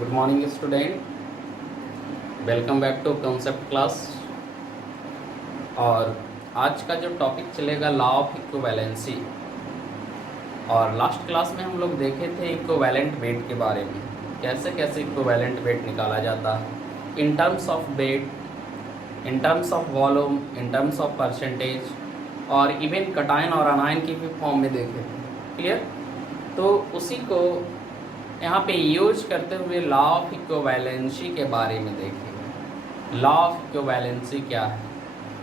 Good morning student, welcome back to concept class. और आज का जो टॉपिक चलेगा लॉ ऑफ इक्विवेलेंसी। और लास्ट क्लास में हम लोग देखे थे इक्विवेलेंट वेट के बारे में, कैसे कैसे इक्विवेलेंट वेट निकाला जाता है in terms of weight, in terms of volume, in terms of percentage, और इवन कटायन और अनायन की भी फॉर्म में देखे थे। क्लियर? तो उसी को यहाँ पे यूज करते हुए लॉ ऑफ इक्विवेलेंसी के बारे में देखेंगे। लॉ ऑफ इक्विवेलेंसी क्या है?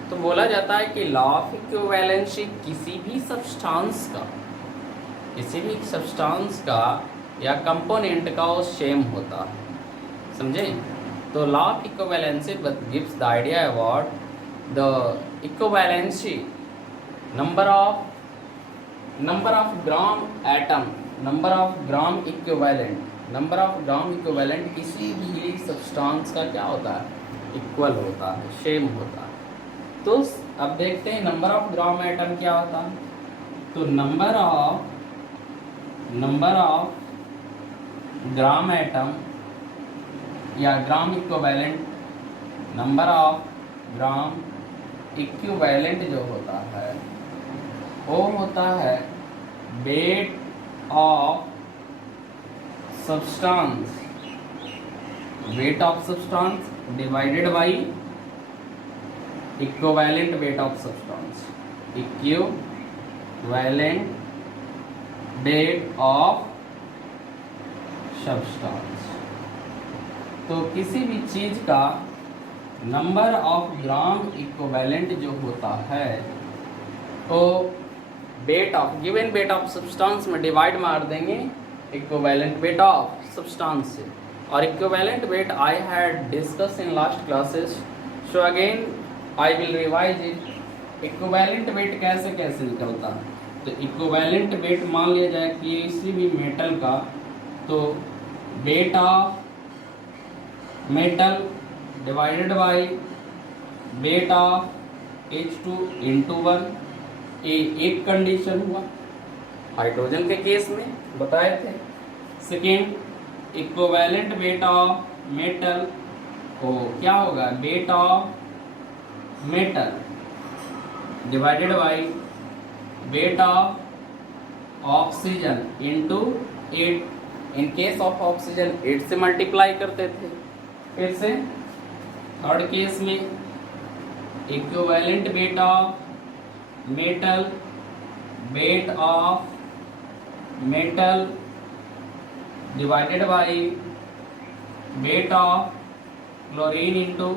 तो बोला जाता है कि लॉ ऑफ इक्विवेलेंसी किसी भी सब्सटेंस का या कंपोनेंट का वो सेम होता है। समझे? तो law of equivalency gives the idea about the equivalency number of gram atom, number of gram equivalent किसी भी सब्सटेंस का क्या होता है? इक्वल होता है, सेम होता है। तो अब देखते हैं नंबर ऑफ ग्राम एटम क्या होता है। तो नंबर ऑफ ग्राम एटम या gram equivalent, number of gram equivalent जो होता है वो होता है weight of substance divided by equivalent weight of substance, equivalent weight of substance. तो किसी भी चीज का नंबर ऑफ ग्राम इक्विवेलेंट जो होता है तो weight of given weight of substance में डिवाइड मार देंगे इक्विवेलेंट वेट ऑफ सब्सटेंस से। और equivalent weight I had discuss in last classes, so again I will revise it. Equivalent weight कैसे कैसे निकलता है? तो इक्विवेलेंट वेट मान लिया जाए कि किसी भी मेटल का, तो weight of metal divided by weight of H2 into 1। एक कंडीशन हुआ हाइड्रोजन के केस में बताए थे। Second, equivalent weight of metal को क्या होगा? Weight of metal divided by weight of oxygen into 8। In case of oxygen 8 से मल्टीप्लाई करते थे। फिर से थर्ड केस में equivalent weight of metal, wait of metal divided by weight of chlorine into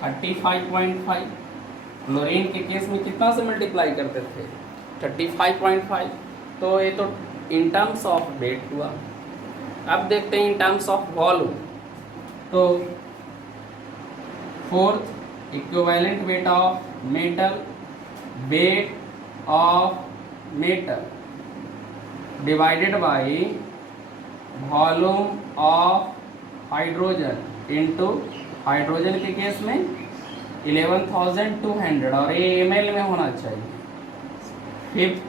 35.5। Chlorine के केस में कितना से मल्टीप्लाई करते थे? 35.5। तो ये तो इन टर्म्स ऑफ वेट हुआ। अब देखते हैं इन टर्म्स ऑफ वॉल्यूम। तो fourth, equivalent weight of metal, wait of metal divided by volume of hydrogen into, hydrogen के केस में 11,200 और ये ml में होना चाहिए। Fifth,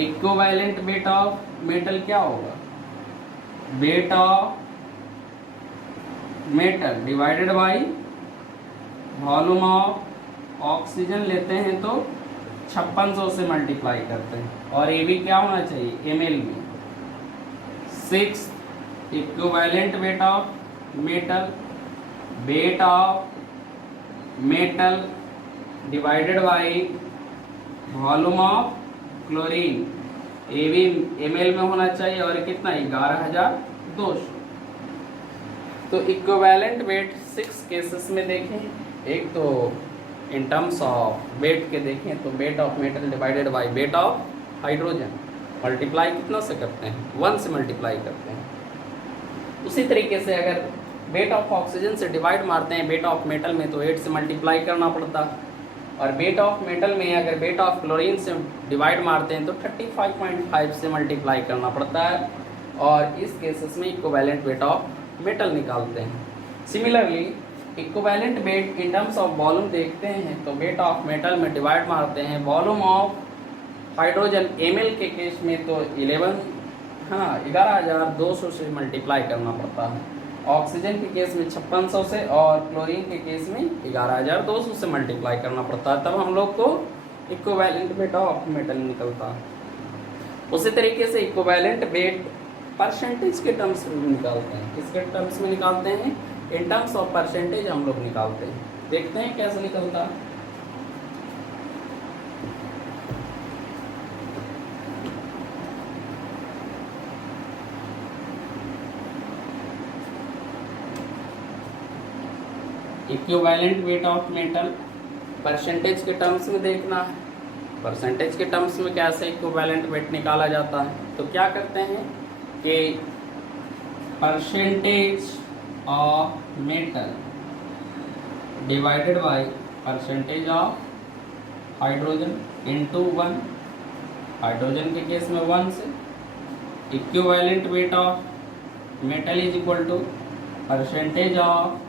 equivalent weight of metal क्या होगा? Weight of metal divided by volume of oxygen लेते हैं तो 5600 से मल्टीप्लाई करते हैं और ये भी क्या होना चाहिए? ml में। Six, equivalent weight of metal, wait of metal divided by volume of chlorine, ये भी ml में होना चाहिए और कितना? 11,200। तो इक्विवेलेंट वेट 6 केसेस में देखें। एक तो इन टर्म्स ऑफ वेट के देखें तो weight of metal divided by weight of hydrogen, multiply कितना से करते हैं? 1 से मल्टीप्लाई करते हैं। उसी तरीके से अगर वेट ऑफ ऑक्सीजन से डिवाइड मारते हैं वेट ऑफ मेटल में तो 8 से मल्टीप्लाई करना पड़ता है। और वेट ऑफ मेटल में अगर वेट ऑफ क्लोरीन से डिवाइड मारते हैं तो 35.5 से मल्टीप्लाई करना पड़ता है। और इस केसेस में इक्विवेलेंट वेट ऑफ मेटल निकालते हैं। Similarly equivalent weight in terms of volume देखते हैं तो वेट ऑफ मेटल में डिवाइड मारते हैं वॉल्यूम ऑफ हाइड्रोजन ml के केस में तो हाँ 11,200 से मल्टीप्लाई करना पड़ता है। ऑक्सीजन के केस में 5600 से और क्लोरीन के केस में 11,200 से मल्टीप्लाई करना पड़ता है, तब हम लोग को इक्विवेलेंट वेट ऑफ मेटल निकलता है। उसी तरीके से इक्विवेलेंट वेट परसेंटेज के टर्म्स में भी निकालते हैं। किसके टर्म्स में निकालते हैं? इन टर्म्स ऑफ परसेंटेज हम लोग निकालते हैं। देखते हैं कैसे निकलता है। Equivalent weight of metal percentage के टर्म्स में देखना है। परसेंटेज के टर्म्स में कैसे इक्विवेलेंट वेट निकाला जाता है? तो क्या करते हैं कि percentage of metal divided by percentage of hydrogen into 1, hydrogen के केस में 1 से, equivalent weight of metal is equal to percentage of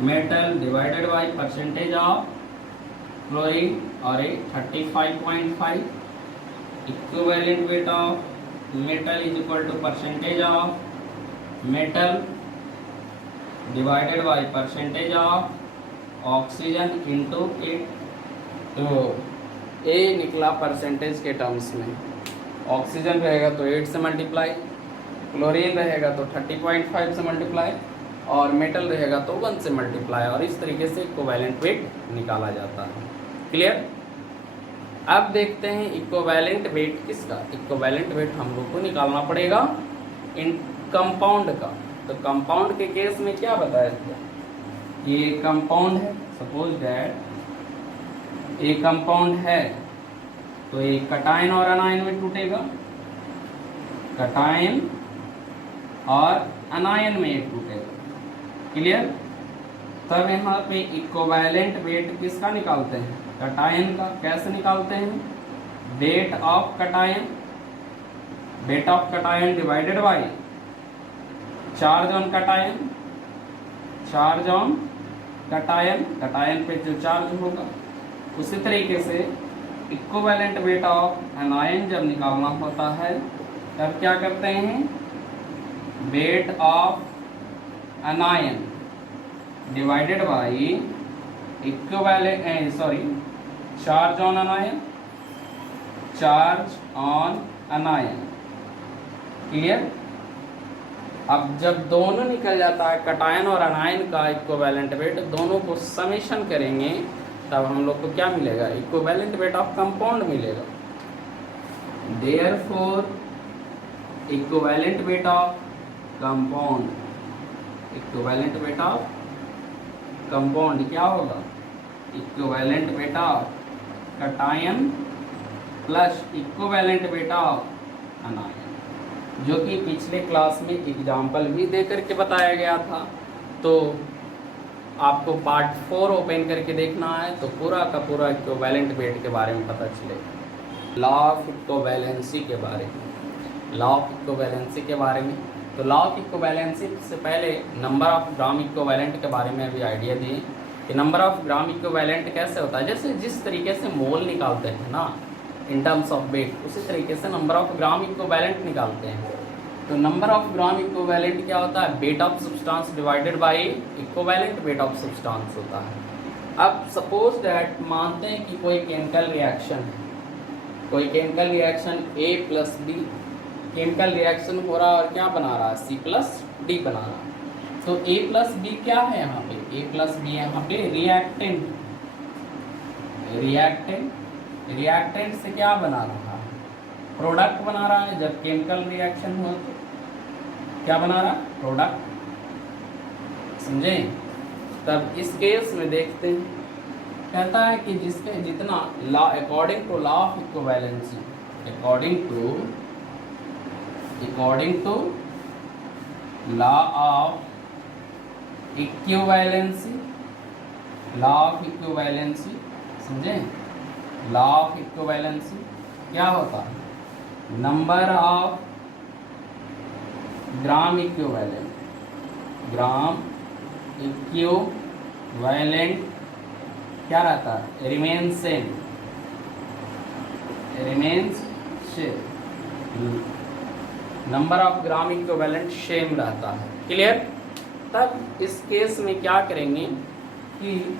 metal divided by percentage of chlorine और 35.5, equivalent weight of metal is equal to percentage of metal divided by percentage of oxygen into 8। तो ए निकला percentage के terms में। Oxygen रहेगा तो 8 से multiply, chlorine रहेगा तो 30.5 से मल्टीप्लाई और मेटल रहेगा तो 1 से मल्टीप्लाई, और इस तरीके से इक्विवेलेंट वेट निकाला जाता है। क्लियर? अब देखते हैं इक्विवेलेंट वेट किसका। इक्विवेलेंट वेट हम लोग को निकालना पड़ेगा इन कंपाउंड का। तो कंपाउंड के केस में क्या बताया था? ये कंपाउंड है, सपोज दैट ये कंपाउंड है, तो ये कटायन और अनायन में टूटेगा, कटायन और अनायन में ये टूटेगा। क्लियर? तब यहाँ पे इक्विवेलेंट वेट किसका निकालते हैं? कटायन का। कैसे निकालते हैं? Weight of cation, weight of cation divided by charge on cation, charge on cation, cation पे जो चार्ज होगा। उसी तरीके से इक्विवेलेंट वेट ऑफ एनायन जब निकालना होता है तब क्या करते हैं? Weight of anion divided by equivalent charge on anion, charge on anion. Clear? अब जब दोनों निकल जाता है कटायन और अनायन का इक्विवेलेंट वेट, दोनों को समेशन करेंगे तब हम लोग को क्या मिलेगा? इक्विवेलेंट वेट ऑफ कंपाउंड मिलेगा। Therefore equivalent weight of compound, equivalent weight of compound क्या होगा? Equivalent weight of cation plus equivalent weight of अनायन, जो कि पिछले क्लास में एग्जाम्पल भी दे करके बताया गया था। तो आपको पार्ट 4 ओपन करके देखना है तो पूरा का पूरा इक्विवेलेंट वेट के बारे में पता चलेगा। लॉ ऑफ इक्विवेलेंसी के बारे में, लॉ ऑफ इक्विवेलेंसी के बारे में। तो लॉ ऑफ इक्विवेलेंसी से पहले नंबर ऑफ ग्राम इक्विवेलेंट के बारे में अभी आइडिया दिए कि नंबर ऑफ ग्राम इक्विवेलेंट कैसे होता है। जैसे जिस तरीके से मोल निकालते हैं ना इन टर्म्स ऑफ वेट, उसी तरीके से नंबर ऑफ ग्राम इक्विवेलेंट निकालते हैं। तो नंबर ऑफ ग्राम इक्विवेलेंट क्या होता है? Weight of substance divided by equivalent weight of substance होता है। अब सपोज दैट मानते हैं कि कोई केमिकल रिएक्शन है, कोई chemical reaction A plus B chemical reaction हो रहा है और क्या बना रहा है? C+D बना रहा है। तो A प्लस B क्या है यहाँ पे? A प्लस B यहाँ पे रिएक्टेंट, रिएक्टेंट, रिएक्टेंट से क्या बना रहा है? प्रोडक्ट बना रहा है। जब केमिकल रिएक्शन हो तो क्या बना रहा? प्रोडक्ट। समझे? तब इस केस में देखते हैं, कहता है कि जिसके जितना law according to law of equivalency, according to law of equivalency, law of equivalency, समझे? लॉ ऑफ इक्विवेलेंसी क्या होता है? Number of gram equivalent, gram equivalent क्या रहता है? Remains same, remains same. Number of gram equivalent same रहता है। Clear. तब इस केस में क्या करेंगे कि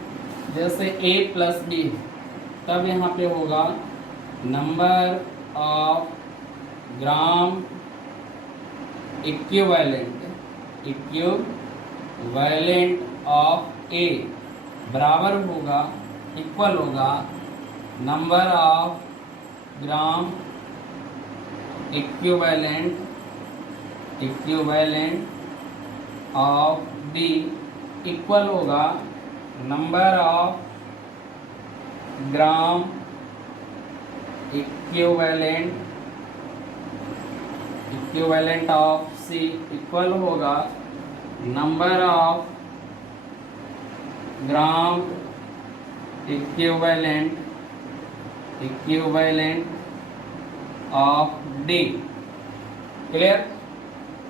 जैसे A प्लस बी, तब यहाँ पे होगा number of gram equivalent of A बराबर होगा, इक्वल होगा number of gram equivalent of B equal होगा number of gram equivalent of C equal होगा number of gram equivalent of D। Clear.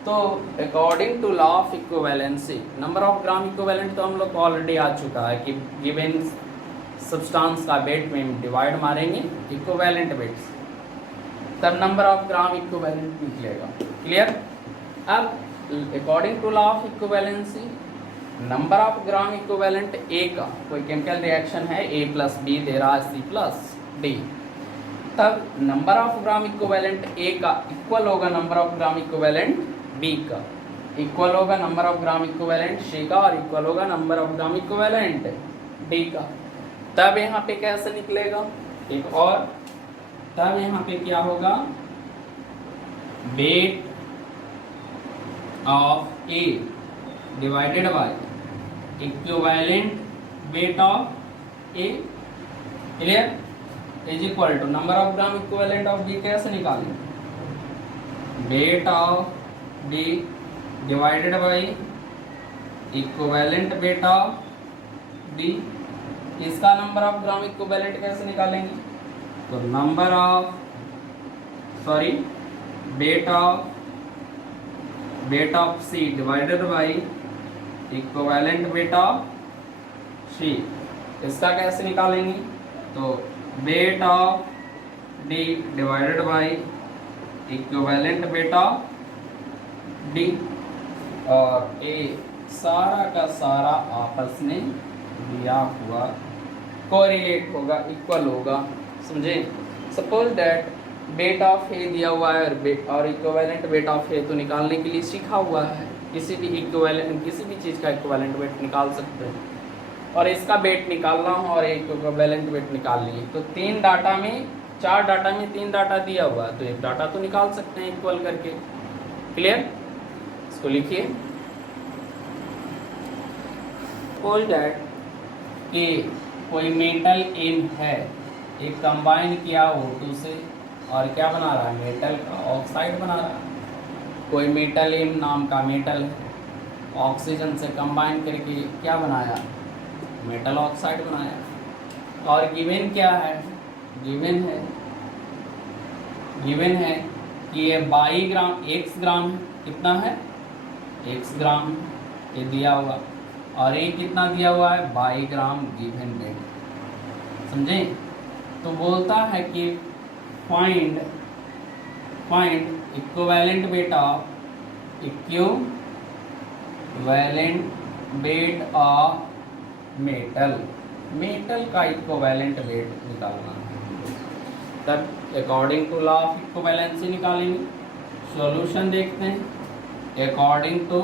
तो according to law of equivalency, number of gram equivalent तो हम लोग को already आ चुका है कि गिवन सब्सटेंस का वेट में डिवाइड मारेंगे इक्विवेलेंट वेट्स, तब नंबर ऑफ ग्राम इक्विवेलेंट निकलेगा। क्लियर। अब according to law of equivalency, number of gram equivalent A का कोई केमिकल रिएक्शन है, A प्लस बी दे रहा है C प्लस D, तब number of gram equivalent A का इक्वल होगा number of gram equivalent B का, इक्वल होगा number of gram equivalent C का, और इक्वल होगा number of gram equivalent D का। तब यहाँ पे कैसे निकलेगा एक और, तब यहाँ पे क्या होगा, weight of A divided by equivalent weight of A। Clear. Is equal to number of gram equivalent of B कैसे निकालेंगे, weight of B divided by equivalent weight of B। इसका नंबर ऑफ ग्राम इक्विवेलेंट कैसे निकालेंगे, तो number of weight of C divided by equivalent weight of C। इसका कैसे निकालेंगे, तो weight of D divided by equivalent weight of D, और A सारा का सारा आपस में दिया हुआ कोरिलेट होगा, इक्वल होगा। समझे। Suppose that wait of A दिया हुआ है और इक्विवेलेंट वेट ऑफ A तो निकालने के लिए सीखा हुआ है, किसी भी चीज़ का इक्विवेलेंट वेट निकाल सकते हैं, और इसका वेट निकालना हो और एक इक्विवेलेंट वेट निकाल लिए, तो 4 डाटा में 3 डाटा दिया हुआ है, तो एक डाटा तो निकाल सकते हैं इक्वल करके। क्लियर। इसको लिखिए, सपोज दैट कि कोई मेटल एम है, एक कंबाइन किया O2 से और क्या बना रहा है, मेटल का ऑक्साइड बना रहा है। कोई मेटल एम नाम का मेटल है, ऑक्सीजन से कंबाइन करके क्या बनाया, मेटल ऑक्साइड बनाया। और गिवन क्या है, गिवन है कि ये 22 ग्राम x ग्राम कितना है, x ग्राम ये दिया हुआ, और ये कितना दिया हुआ है, 22 ग्राम गिवन वेट। समझे। तो बोलता है कि find equivalent weight of metal का इक्विवेलेंट वेट निकालना है। तब according to law of equivalency निकालेंगे। सॉल्यूशन देखते हैं। According to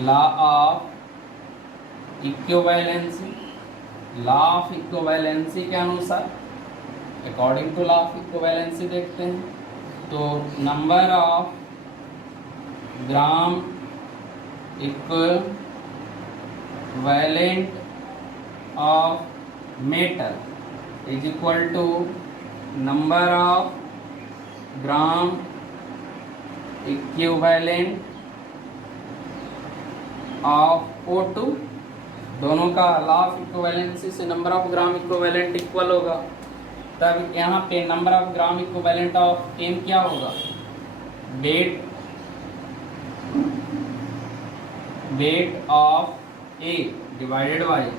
law of equivalency, के अनुसार according to law of equivalency देखते हैं, तो number of gram equivalent of metal is equal to number of gram equivalent of O2। दोनों का लॉ ऑफ इक्विवेलेंसी से number of gram equivalent equal होगा। तब यहाँ पे number of gram equivalent of M क्या होगा, weight of A divided by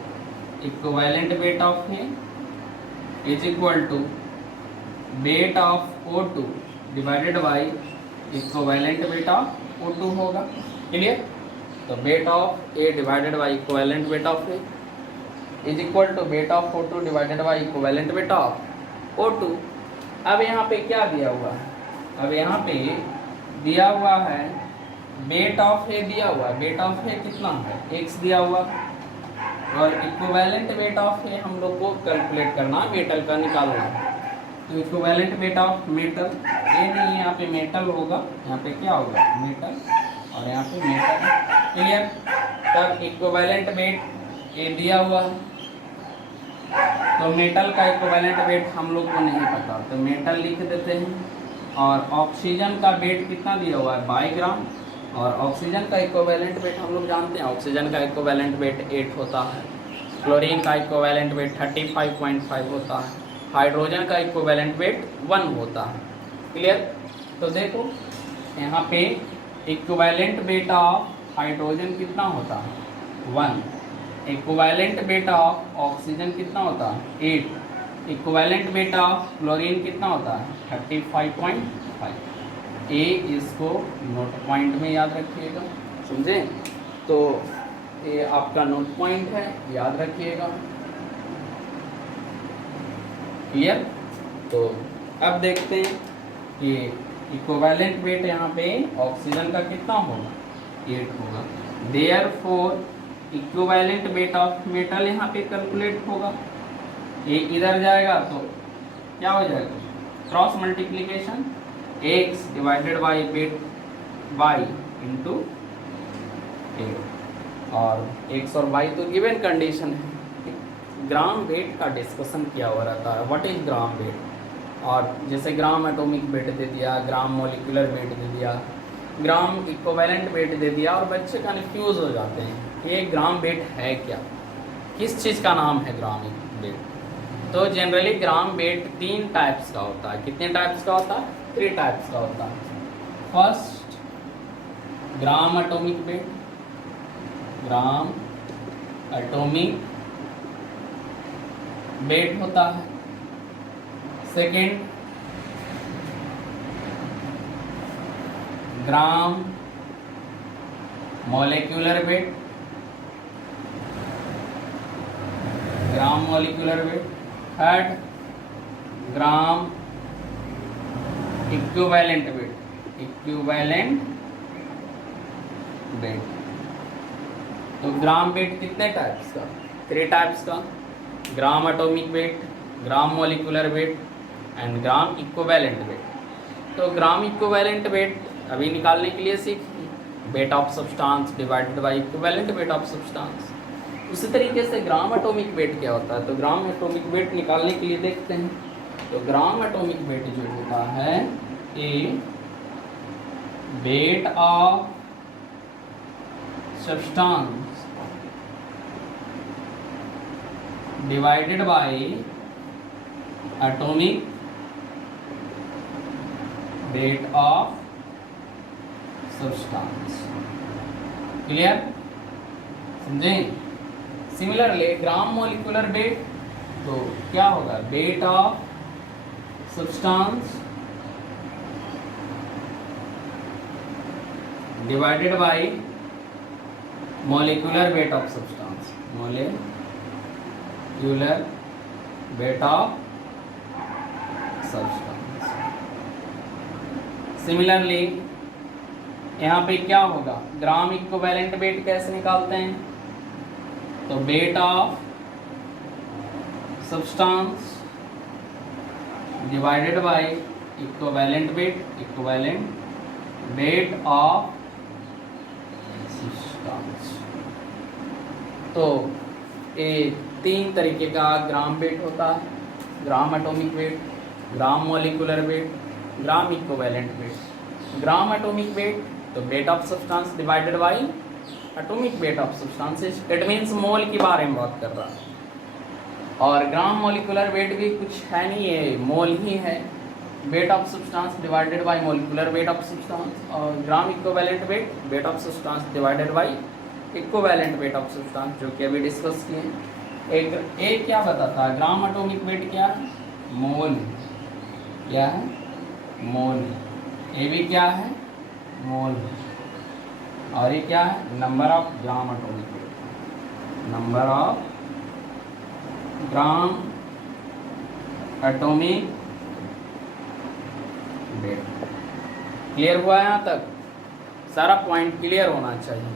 equivalent weight of A is equal to weight of O2 divided by equivalent weight of O2 होगा। Clear? तो weight of A divided by equivalent weight of A is equal to weight of O2 divided by equivalent weight of O2। अब यहाँ पे क्या दिया हुआ है? अब यहाँ पे दिया हुआ है वेट ऑफ ए दिया हुआ है। वेट ऑफ ए कितना है? x दिया हुआ, और इक्विवेलेंट वेट ऑफ ए हम लोग को कैलकुलेट करना है, मेटल का निकालना है। तो इक्विवेलेंट वेट ऑफ मेटल ए नहीं, यहाँ पे मेटल होगा, यहाँ पे क्या होगा? मेटल, और यहाँ पे मेटल। क्लियर? तब इक्विवेलेंट वेट ए दिया हुआ है, तो मेटल का इक्विवेलेंट वेट हम लोग को नहीं पता, तो मेटल लिख देते हैं। और ऑक्सीजन का वेट कितना दिया हुआ है? 22 ग्राम, और ऑक्सीजन का इक्विवेलेंट वेट हम लोग जानते हैं, ऑक्सीजन का इक्विवेलेंट वेट 8 होता है। क्लोरीन का इक्विवेलेंट वेट 35.5 होता है। हाइड्रोजन का इक्विवेलेंट वेट 1 होता है। क्लियर? तो देखो यहाँ पे इक्विवेलेंट वेट ऑफ हाइड्रोजन कितना होता है? 1। इक्विवेलेंट वेट ऑफ ऑक्सीजन कितना होता है? 8। इक्विवेलेंट वेट ऑफ क्लोरीन कितना होता है? 35.5। ए इसको नोट पॉइंट में याद रखिएगा, समझे? तो ये आपका नोट पॉइंट है, याद रखिएगा। क्लियर? तो अब देखते हैं कि इक्विवेलेंट वेट यहाँ पे ऑक्सीजन का कितना होगा? 8 होगा। Therefore equivalent weight of metal यहाँ पे कैलकुलेट होगा। ये इधर जाएगा तो क्या हो जाएगा? Cross multiplication x divided by wait y into 8, और x और y तो गिवन कंडीशन है। ग्राम वेट का डिस्कशन किया हुआ रहता है, व्हाट इज ग्राम वेट, और जैसे ग्राम एटॉमिक वेट दे दिया, ग्राम मॉलिक्यूलर वेट दे दिया, ग्राम इक्विवेलेंट वेट दे दिया, और बच्चे कन्फ्यूज हो जाते हैं ये ग्राम वेट है क्या, किस चीज़ का नाम है ग्राम वेट। तो जनरली ग्राम वेट 3 टाइप्स का होता है। कितने टाइप्स का होता है? 3 टाइप्स का होता है। फर्स्ट, ग्राम atomic weight, gram atomic wait होता है। सेकेंड, ग्राम molecular weight, gram molecular wait. Third, ग्राम इक्विवेलेंट वेट, इक्विवेलेंट वेट। तो ग्राम वेट कितने टाइप्स का? 3 टाइप्स का, ग्राम atomic weight, gram molecular wait and gram equivalent wait. तो ग्राम इक्विवेलेंट वेट अभी निकालने के लिए सीखिए, wait of substance divided by equivalent weight of substance. उसी तरीके से ग्राम एटॉमिक वेट क्या होता है? तो ग्राम एटॉमिक वेट निकालने के लिए देखते हैं। तो ग्राम एटॉमिक वेट जो होता है, a weight of substance divided by atomic weight of substance. Clear? समझें? सिमिलरली ग्राम मॉलिक्यूलर वेट तो क्या होगा? Weight of substance divided by molecular weight of substance, molecular weight of substance. Similarly यहाँ पे क्या होगा? ग्राम इक्विवेलेंट वेट कैसे निकालते हैं? तो weight of substance divided by equivalent weight, equivalent weight of substance. तो ये 3 तरीके का ग्राम वेट होता है, gram atomic weight, gram molecular weight, gram equivalent weight. Gram atomic weight तो weight of substance divided by atomic weight of substances, it means mole के बारे में बात कर रहा है। और ग्राम मॉलिक्यूलर वेट भी कुछ है नहीं, है मोल ही है, weight of substance divided by molecular weight of substance. और gram equivalent weight, weight of substance divided by equivalent weight of substance, जो कि अभी डिस्कस किए। एक क्या बताता है? ग्राम एटॉमिक वेट क्या है? मोल। क्या है, मोल है। ए बी क्या है, मोल है। और ये क्या है, number of gram atomic wait, number of gram atomic wait. Clear हुआ यहाँ तक? सारा पॉइंट क्लियर होना चाहिए।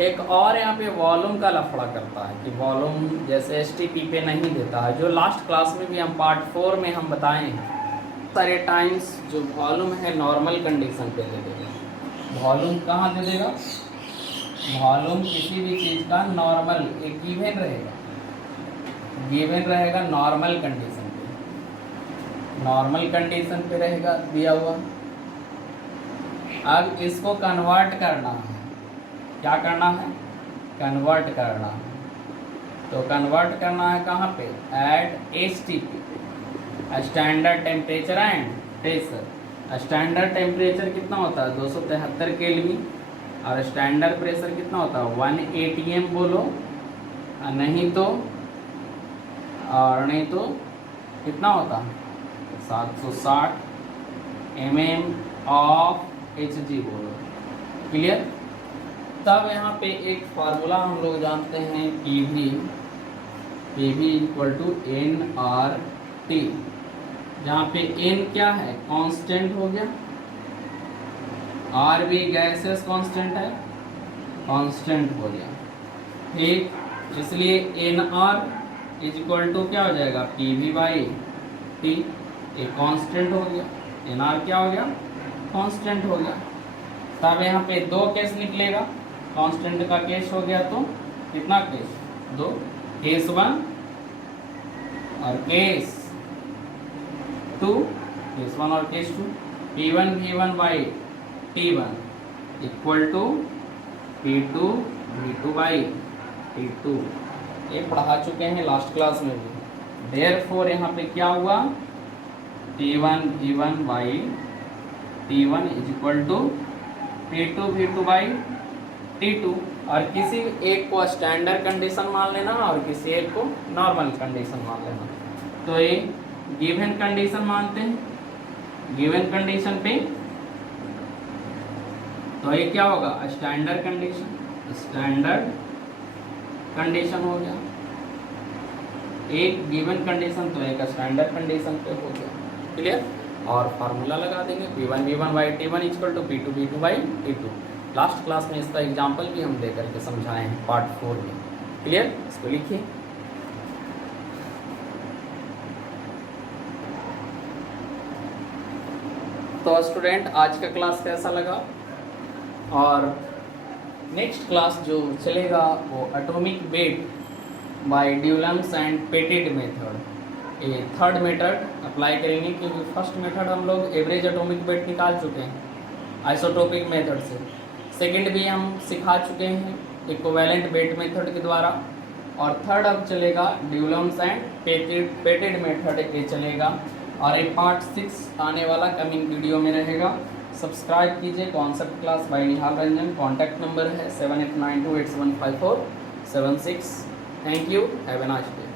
एक और यहाँ पे वॉल्यूम का लफड़ा करता है कि वॉल्यूम जैसे एसटीपी पे नहीं देता है, जो लास्ट क्लास में भी हम पार्ट 4 में हम बताए हैं। सारे टाइम्स जो वॉल्यूम है नॉर्मल कंडीशन पे दे देगा। वॉल्यूम कहाँ दे देगा, वॉल्यूम किसी भी चीज़ का नॉर्मल एक गिवन रहेगा, गिवन रहेगा नॉर्मल कंडीशन पे, नॉर्मल कंडीशन पे रहेगा दिया हुआ। अब इसको कन्वर्ट करना है, क्या करना है, कन्वर्ट करना है। तो कन्वर्ट करना है कहाँ पे, at STP, standard temperature and pressure. Standard temperature कितना होता है 273 केल्विन, और स्टैंडर्ड प्रेशर कितना होता है 1 atm बोलो, नहीं तो कितना होता 760 mm ऑफ Hg बोलो। क्लियर? तब यहाँ पे एक फार्मूला हम लोग जानते हैं, PV इक्वल टू nRT, जहाँ पे n क्या है, कांस्टेंट हो गया, R भी गैसेस कांस्टेंट है, कांस्टेंट हो गया। ठीक, इसलिए nR इज इक्वल टू क्या हो जाएगा, PV बाई T, एक कांस्टेंट हो गया, nR क्या हो गया, कांस्टेंट हो गया। तब यहाँ पे दो केस निकलेगा, कांस्टेंट का केस हो गया तो कितना केस, दो, केस 1 और केस 2, केस 1 और case 2, P1 V1 by T1 equal to P2 V2 by T2। ये पढ़ा चुके हैं लास्ट क्लास में भी। देयरफॉर यहाँ पे क्या हुआ, T1 V1 by T1 is equal to P2 V2 by T2, और किसी एक को स्टैंडर्ड कंडीशन मान लेना और किसी एक को नॉर्मल कंडीशन मान लेना। तो ये गिवन कंडीशन मानते हैं, गिवन कंडीशन पे तो ये क्या होगा, स्टैंडर्ड कंडीशन, स्टैंडर्ड कंडीशन हो गया, एक गिवन कंडीशन तो एक स्टैंडर्ड कंडीशन पे हो गया। क्लियर? और फार्मूला लगा देंगे, P1 V1 by T1 equal to P2 V2 by T2। Last class में इसका एग्जाम्पल भी हम दे करके समझाए हैं पार्ट 4 में। क्लियर? इसको लिखिए। तो स्टूडेंट आज का क्लास कैसा लगा, और नेक्स्ट क्लास जो चलेगा वो atomic weight by Dulong's and Petit method. ये थर्ड मेथड अप्लाई करेंगे, क्योंकि फर्स्ट मेथड हम लोग एवरेज एटॉमिक वेट निकाल चुके हैं आइसोटोपिक मेथड से, सेकंड भी हम सिखा चुके हैं इक्विवेलेंट वेट मेथड के द्वारा, और थर्ड अब चलेगा ड्यूलम्स एंड पेटिट मेथड ये चलेगा, और एक पार्ट 6 आने वाला कमिंग वीडियो में रहेगा। सब्सक्राइब कीजिए कॉन्सेप्ट क्लास बाय निहाल रंजन। कॉन्टैक्ट नंबर है 7892875476। Thank you, have a nice day.